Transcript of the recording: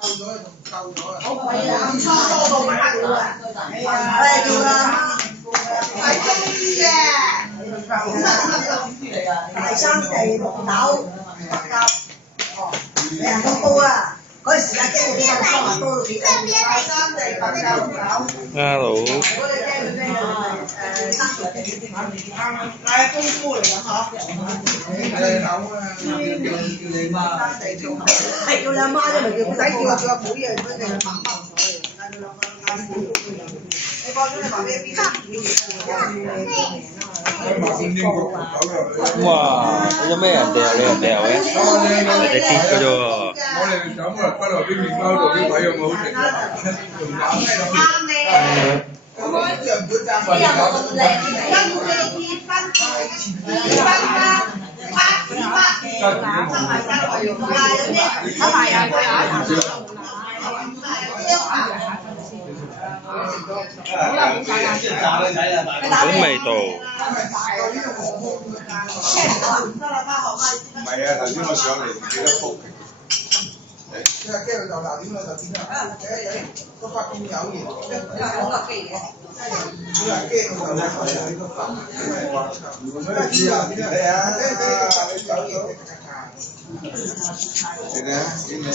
好貴啊！唔錯多到不得了啊！係啊，我哋做啦，係中醫嘅，大山地綠豆白鴿，人工高啊！嗰陣時間驚佢啲收入多到幾多？大山地白鴿綠豆。Hello。我哋驚佢咩誒生熟嘅啲係功夫嚟㗎嚇。係叫你阿媽啫，咪叫唔使叫叫阿妹啊！如果你阿媽唔所謂，嗌佢兩個嗌師傅。你講咗你話咩邊哇！有咩人掉你人掉嘅？你哋跌嘅啫喎。我哋走過嚟北路啲麵包度啲位有冇好食啊？啱你。咁樣樣本咋？啲人冇咁靚，而家要你結婚，2分啦，8就係真係用啦，有啲打埋人好味道。唔係啊，頭先我上嚟唔記得覆。即係驚佢就嗱點啦就點啦，個發咁有型，講個機嘅。你話驚佢就咧佢個發，如果咩知啊？係啊，有型。係啊，點名？